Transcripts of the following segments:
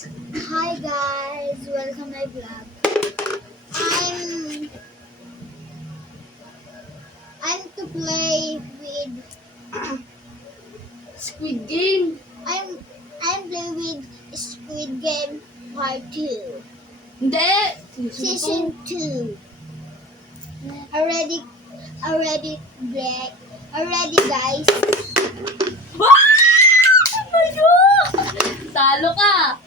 Hi guys, welcome my vlog. I'm to play with Squid Game. I'm playing with Squid Game Part 2. Hindi. Season 2. Already guys. Ah! Mayo! Talo ka.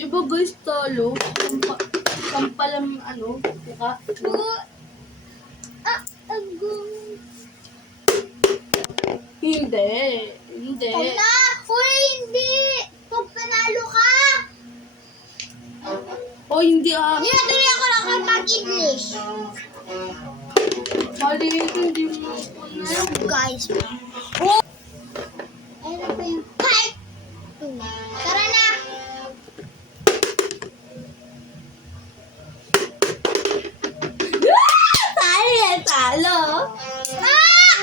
Diba guys, talo? Sampalang buka. Hindi. Hindi. Huwag na! Uy, hindi! Pag panalo ka! O hindi Hindi na tuloy ako nakapag-English. Mali, hindi mo ako na. Guys. Oh! Ayun na po yung part 2. Tara na! Talo yan, talo. Ah!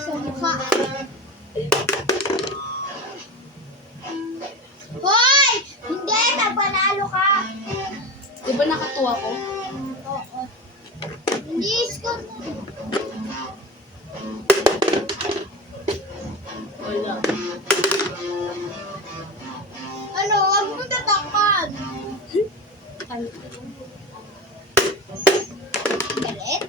Sa mukha. Hoy! Hindi! Panalo ka! Di ba nakatuwa ko? Oo. Hindi ko. Wala. Ano? Huwag mo tatakpan. Talo. Galit?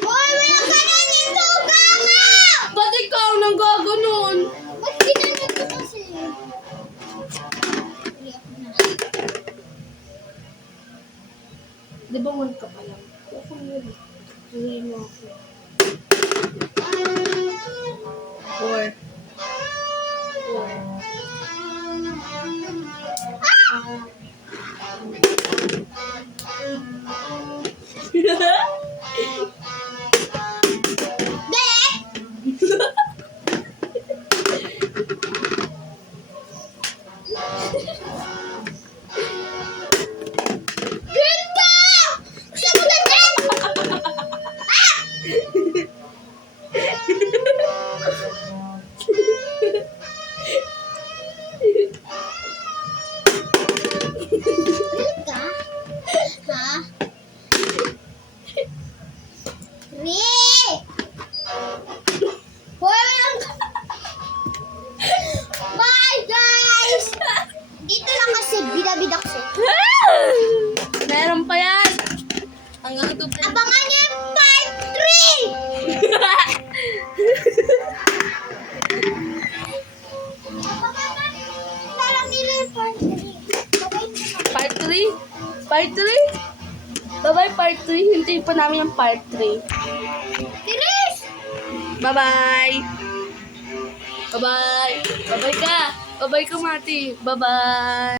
Hoy! Walang ganun dito! Gama! Ba't ikaw nang gaganon? Ba't ginanong ko kasi? Di ba one ka pa lang? Ako yun. Tuloy mo ako. 4. 4. Ganda! Gusto mo ganyan? Ah! Galit ka? Ha? Re! Hoy, bye guys! Dito lang kasi bida-bida kasi. Meron pa yan. Hanggang ito. Abangan niyo yung part 3! Parang nila yung part 3. Part 3? Part 3? Bye-bye, part 3. Hintayin pa namin yung part 3. Tiris! Bye-bye! Bye-bye! Bye-bye ka! Bye-bye ka, Mati! Bye-bye!